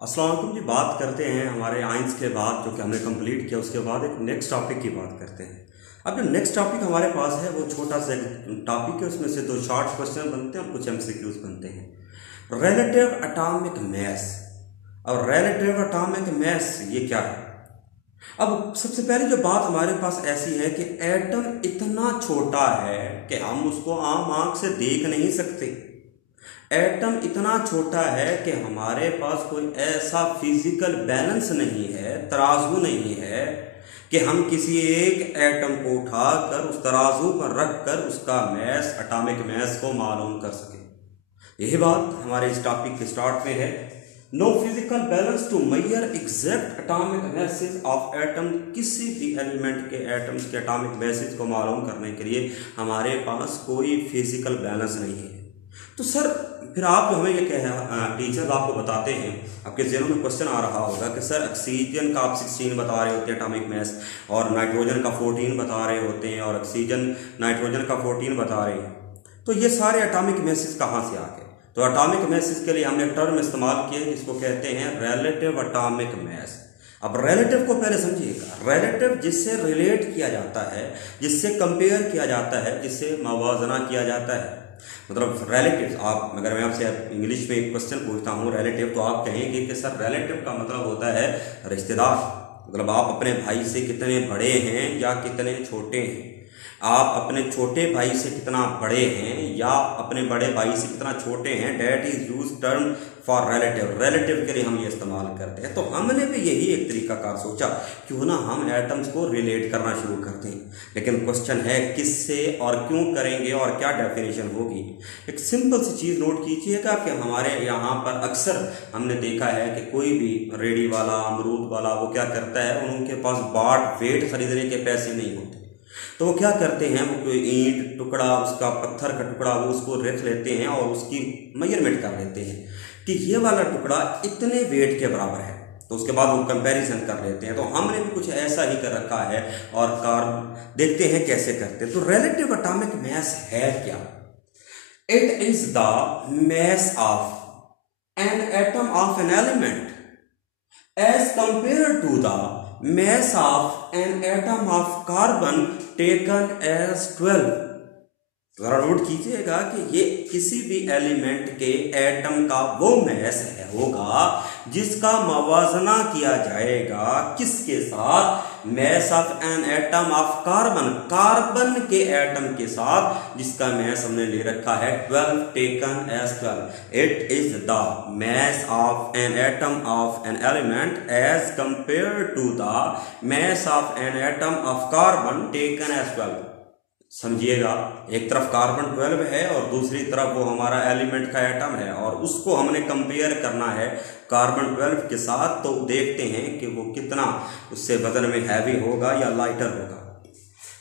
अस्सलाम वालेकुम जी। बात करते हैं हमारे आइंस के बाद जो कि हमने कंप्लीट किया, उसके बाद एक नेक्स्ट टॉपिक की बात करते हैं। अब जो नेक्स्ट टॉपिक हमारे पास है वो छोटा सा टॉपिक है, उसमें से दो शॉर्ट क्वेश्चन बनते हैं और कुछ एमसीक्यूज बनते हैं। रिलेटिव एटॉमिक मास। और रिलेटिव एटॉमिक मास ये क्या है? अब सबसे पहले जो बात हमारे पास ऐसी है कि एटम इतना छोटा है कि हम उसको आम आंख से देख नहीं सकते। एटम इतना छोटा है कि हमारे पास कोई ऐसा फिजिकल बैलेंस नहीं है, तराजू नहीं है कि हम किसी एक एटम को उठाकर उस तराजू पर रखकर उसका मैस, एटॉमिक मैस को मालूम कर सके। यही बात हमारे इस टॉपिक के स्टार्ट में है। No physical balance to measure exact atomic masses of atom. किसी भी एलिमेंट के एटम्स के एटॉमिक मैसेज को मालूम करने के लिए हमारे पास कोई फिजिकल बैलेंस नहीं है। तो सर फिर आप जो हमें ये टीचर आपको बताते हैं, आपके जेहनों में क्वेश्चन आ रहा होगा कि सर ऑक्सीजन का आप 16 बता रहे होते हैं एटॉमिक मास, और नाइट्रोजन का 14 बता रहे होते हैं, और ऑक्सीजन नाइट्रोजन का 14 बता रहे हैं, तो ये सारे एटॉमिक मासेस कहाँ से आ गए? तो एटॉमिक मासेस के लिए हमने एक टर्म इस्तेमाल किया है जिसको कहते हैं रिलेटिव एटॉमिक मास। अब रिलेटिव को पहले समझिएगा। रिलेटिव जिससे रिलेट किया जाता है, जिससे कंपेयर किया जाता है, जिससे मवाजना किया जाता है। मतलब रिलेटिव, आप अगर मैं आपसे इंग्लिश में एक क्वेश्चन पूछता हूँ रिलेटिव, तो आप कहेंगे कि सर रिलेटिव का मतलब होता है रिश्तेदार। मतलब आप अपने भाई से कितने बड़े हैं या कितने छोटे हैं, आप अपने छोटे भाई से कितना बड़े हैं या अपने बड़े भाई से कितना छोटे हैं, that is use term for relative. Relative के लिए हम ये इस्तेमाल करते हैं। तो हमने भी यही एक तरीकाकार सोचा, क्यों ना हम एटम्स को रिलेट करना शुरू करते हैं। लेकिन क्वेश्चन है किससे और क्यों करेंगे और क्या डेफिनेशन होगी। एक सिंपल सी चीज़ नोट कीजिएगा कि हमारे यहाँ पर अक्सर हमने देखा है कि कोई भी रेडी वाला, अमरूद वाला, वो क्या करता है, उनके पास बाट वेट खरीदने के पैसे नहीं होते, तो वो क्या करते हैं, वो कोई ईंट टुकड़ा, उसका पत्थर का टुकड़ा, वो उसको रख लेते हैं और उसकी मेजरमेंट कर लेते हैं कि ये वाला टुकड़ा इतने वेट के बराबर है, तो उसके बाद वो कंपैरिजन कर लेते हैं। तो हमने भी कुछ ऐसा ही कर रखा है और देखते हैं कैसे करते हैं। तो रिलेटिव एटॉमिक मास है क्या? It is the mass of an atom of an element as compare to the mass of an atom of carbon taken as 12। जरा नोट कीजिएगा कि ये किसी भी एलिमेंट के एटम का वो मैस होगा जिसका मवाजना किया जाएगा किसके साथ? Mass of an atom of carbon, carbon के एटम के साथ, जिसका मैस हमने ले रखा है 12 taken as 12। It is the mass of an atom of an element as compare to the mass of an atom of carbon taken as 12। समझिएगा, एक तरफ कार्बन 12 है और दूसरी तरफ वो हमारा एलिमेंट का एटम है, और उसको हमने कंपेयर करना है कार्बन 12 के साथ। तो देखते हैं कि वो कितना उससे वजन में हैवी होगा या लाइटर होगा।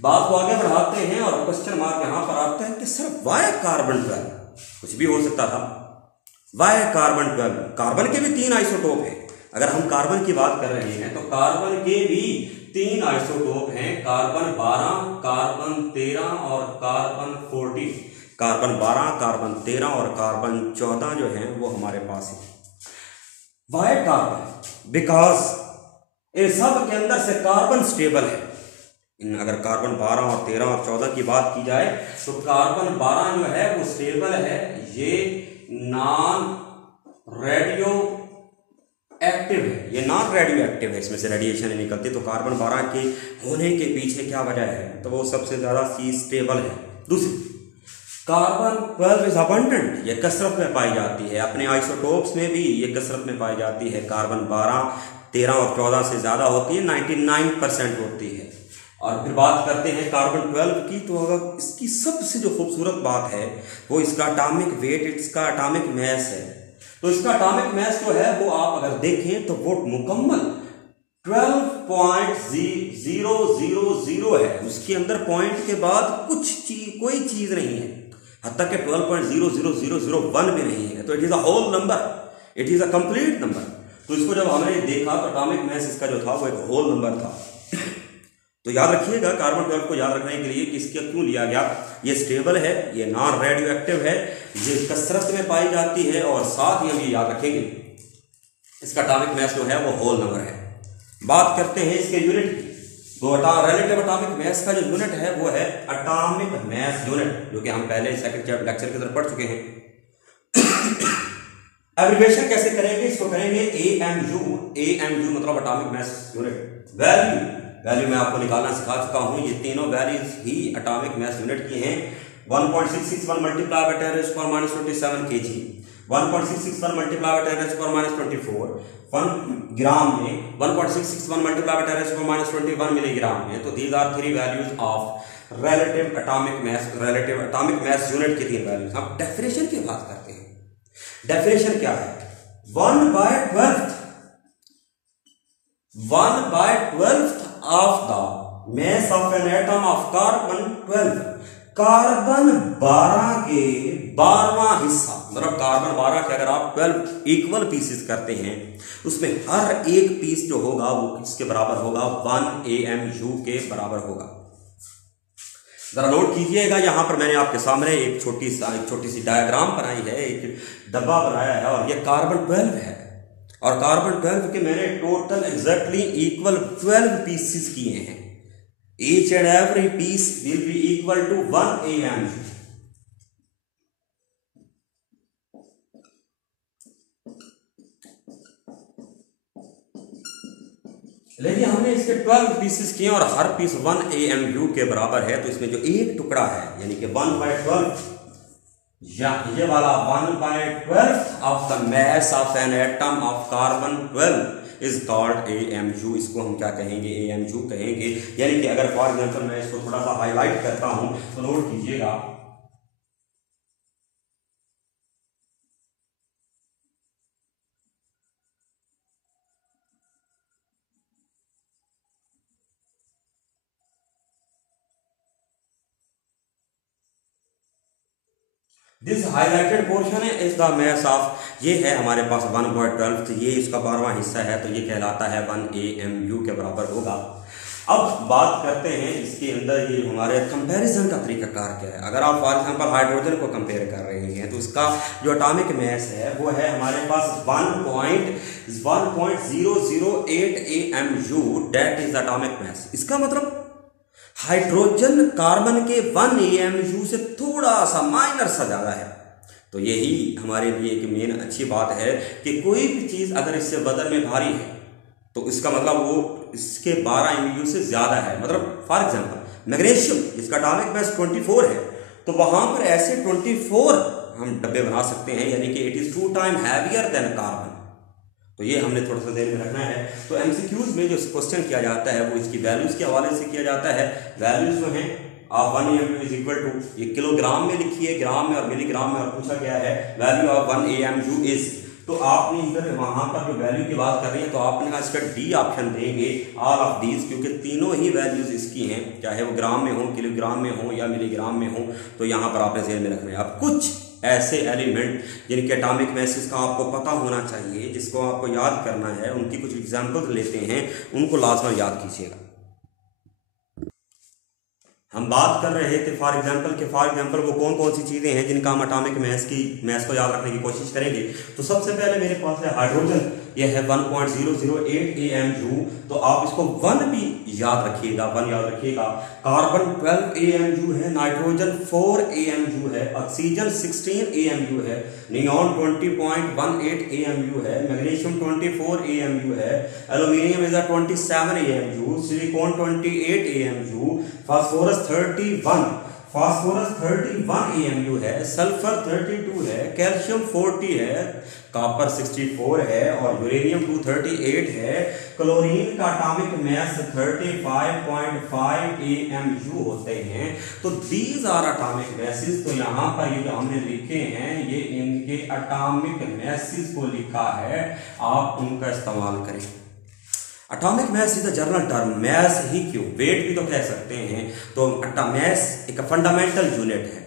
बात को आगे बढ़ाते हैं और क्वेश्चन मार्क यहां पर आता है कि सर वाई कार्बन 12? कुछ भी हो सकता था। Y carbon 12? कार्बन के भी 3 आइसोटोप हैं। अगर हम कार्बन की बात कर रहे हैं तो कार्बन के भी 3 आइसोटोप हैं, कार्बन 12, कार्बन 13 और कार्बन 14। कार्बन 12, कार्बन 13 और कार्बन 14 जो हैं वो हमारे पास है। Y carbon? बिकॉज ये सब के अंदर से कार्बन स्टेबल है। अगर कार्बन 12 और 13 और 14 की बात की जाए तो कार्बन 12 जो है वो स्टेबल है, ये नॉन रेडियो एक्टिव है, ये नॉन रेडियो एक्टिव है, इसमें से रेडिएशन नहीं निकलती। तो कार्बन 12 के होने के पीछे क्या वजह है? तो वो सबसे ज्यादा चीज स्टेबल है। दूसरी, कार्बन 12 इज अबंडेंट, ये कसरत में पाई जाती है, अपने आइसोटोप्स में भी ये कसरत में पाई जाती है। कार्बन 12, 13 और 14 से ज्यादा होती है, 99% होती है। और फिर बात करते हैं कार्बन 12 की, तो अगर इसकी सबसे जो खूबसूरत बात है वो इसका एटॉमिक वेट, इसका एटॉमिक मास है। तो इसका एटॉमिक मास जो है वो आप अगर देखें तो वो मुकम्मल 12.000 है। उसके अंदर पॉइंट के बाद कोई चीज नहीं है, हत्ता कि 12.00001 भी नहीं है। तो it is a whole number, it is a complete number. तो इसको जब हमने देखा तो एटॉमिक मास इसका जो था वो एक होल नंबर था। तो याद रखिएगा कार्बन 12 को याद रखने के लिए कि इसका क्यों लिया गया। ये स्टेबल है, ये नॉन रेडियो एक्टिव है, ये कसरत में पाई जाती है, और साथ ही हम ये याद रखेंगे इसका एटॉमिक मास जो है वो होल नंबर है। बात करते हैं इसके यूनिट की। तो रिलेटिव एटॉमिक मास का जो यूनिट है वो है एटॉमिक मास यूनिट, जो कि हम पहले सेकंड लेक्चर के अंदर पढ़ चुके हैं। एब्रिविएशन कैसे करेंगे, इसको करेंगे AMU। AMU मतलब एटॉमिक मास यूनिट। वैल्यू मैं आपको निकालना सिखा चुका हूं। ये तीनों वैल्यूज ही एटॉमिक मास यूनिट की हैं। 1.661 multiply by 10⁻27 kg, 1.661 multiply by 10⁻24 1 gram में, 1.661 मल्टीप्लाई बाय 10⁻21 मिलीग्राम में। तो these are three values of relative atomic mass unit की तीन वैल्यूज। अब डेफिनेशन की बात करते हैं। डेफिनेशन क्या है? 1/12 of the mass of an atom of carbon 12, carbon 12 के 12वां हिस्सा, मतलब कार्बन 12 के अगर आप 12 इक्वल पीसेस करते हैं, उसमें हर एक पीस जो होगा वो किसके बराबर होगा? 1 AMU के बराबर होगा। जरा नोट कीजिएगा, यहां पर मैंने आपके सामने एक छोटी सी डायग्राम बनाई है, एक डब्बा बनाया है, और ये कार्बन 12 है। और कार्बन 12 के मैंने टोटल एग्जैक्टली इक्वल 12 पीसेस किए हैं। Each and every piece will be equal to 1 AMU। लेकिन हमने इसके 12 पीसेस किए और हर पीस 1 AMU के बराबर है। तो इसमें जो एक टुकड़ा है, यानी कि 1/12, या ये वाला 1/12 of the mass of an atom of carbon 12 is called AMU। इसको हम क्या कहेंगे? AMU कहेंगे। यानी कि अगर फॉर एग्जांपल मैं इसको थोड़ा सा हाईलाइट करता हूं तो नोट कीजिएगा, दिस हाईलाइटेड पोर्शन है इज द मास ऑफ, ये है हमारे पास 1/12, तो ये इसका 12वां हिस्सा है, तो ये कहलाता है 1 AMU के बराबर होगा। अब बात करते हैं इसके अंदर ये हमारे कंपैरिजन का तरीकाकार क्या है। अगर आप फॉर एग्जांपल हाइड्रोजन को कंपेयर कर रहे हैं तो उसका जो एटॉमिक मास है वो है हमारे पास 1.008 AMU, that is atomic mass. इसका मतलब हाइड्रोजन कार्बन के 1 AMU से थोड़ा सा माइनर सा ज्यादा है। तो यही हमारे लिए एक मेन अच्छी बात है कि कोई भी चीज अगर इससे बदल में भारी है तो इसका मतलब वो इसके 12 AMU से ज्यादा है। मतलब फॉर एग्जांपल मैग्नीशियम, इसका एटॉमिक मास 24 है, तो वहां पर ऐसे 24 हम डब्बे बना सकते हैं, यानी कि it is 2 time heavier than carbon. तो ये हमने थोड़ा सा ध्यान में रखना है। तो एमसीक्यूज में जो क्वेश्चन किया जाता है वो इसकी वैल्यूज के हवाले से किया जाता है। वैल्यूज जो हैं 1 AMU इज इक्वल टू, ये किलोग्राम में लिखिए, ग्राम में और मिलीग्राम में, और पूछा गया है वैल्यू ऑफ 1 AMU इज, तो आपने इधर वहां पर जो वैल्यू की बात कर रही है तो आपने इसका डी ऑप्शन देंगे, ऑल ऑफ दीज, क्योंकि तीनों ही वैल्यूज इसकी हैं, चाहे वो ग्राम में हो, किलोग्राम में हो या मिलीग्राम में हो। तो यहाँ पर आपने ध्यान में रखना है। अब कुछ ऐसे एलिमेंट जिनके एटॉमिक मासेस का आपको पता होना चाहिए, जिसको आपको याद करना है, उनकी कुछ एग्जांपल्स लेते हैं, उनको लाजमन याद कीजिएगा। हम बात कर रहे थे फॉर एग्जांपल वो कौन कौन सी चीजें हैं जिनका हम एटॉमिक मास को याद रखने की कोशिश करेंगे। तो सबसे पहले मेरे पास है हाइड्रोजन, ये है 1.008 AMU, तो आप इसको 1 भी याद रखिएगा, 1 याद रखिएगा। कार्बन 12 AMU है, नाइट्रोजन 4 AMU है, ऑक्सीजन 16 AMU है, नियॉन 20.18 AMU है, मैग्नीशियम 24 AMU है, aluminium is 27 AMU, silicon 28 AMU, phosphorus 31 AMU है, सल्फर 32 है, कैल्शियम 40 है, कॉपर 64 है और यूरेनियम 238 है। क्लोरीन का एटॉमिक मास 35.5 AMU होते हैं। तो दीज आर एटॉमिक मासेस। तो यहाँ पर ये जो हमने लिखे हैं ये इनके एटॉमिक मासेस को लिखा है, आप उनका इस्तेमाल करें। Atomic mass is the general term, mass ही क्यों, वेट भी तो कह सकते हैं। तो मास एक फंडामेंटल यूनिट है।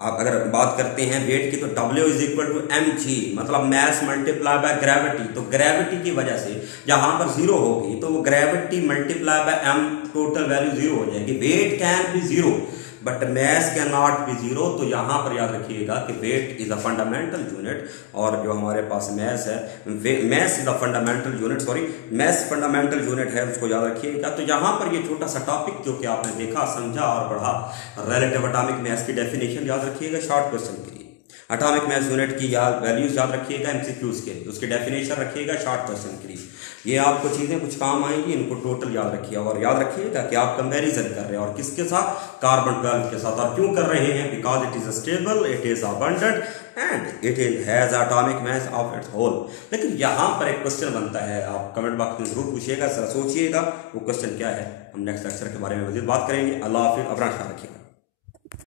आप अगर बात करते हैं वेट की तो W is equal to mg, मतलब मास मल्टीप्लाई बाय ग्रेविटी। तो ग्रेविटी की वजह से जहां पर 0 होगी तो वो gravity multiply by m, total value 0 हो जाएगी। Weight can be 0 but mass can not be zero. तो यहाँ पर याद रखिएगा कि weight is a fundamental unit, और जो हमारे पास मैस है, mass is a fundamental unit, sorry mass fundamental unit है, उसको याद रखिएगा। तो यहाँ पर ये छोटा सा टॉपिक जो कि आपने देखा, समझा और पढ़ा, रिलेटिव एटॉमिक मास की डेफिनेशन याद रखिएगा शॉर्ट क्वेश्चन के लिए। एटॉमिक मास यूनिट की याद वैल्यूज याद रखिएगा एमसीक्यूज के, उसकी डेफिनेशन रखिएगा शॉर्ट क्वेश्चन के लिए। ये आपको चीज़ें कुछ काम आएंगी, इनको टोटल याद रखिए, और याद रखिएगा कि आप कंपैरिजन कर रहे हैं और किसके साथ, कार्बन 12 के साथ। और क्यों कर रहे हैं? Because it is stable, it is abundant and it is has atomic mass of its whole. लेकिन यहाँ पर एक क्वेश्चन बनता है, आप कमेंट बॉक्स में जरूर पूछिएगा, जरा सोचिएगा वो क्वेश्चन क्या है। हम नेक्स्ट लेक्चर के बारे में मजीद बात करेंगे। अल्लाह हाफिज़, अपना ख्याल रखिएगा।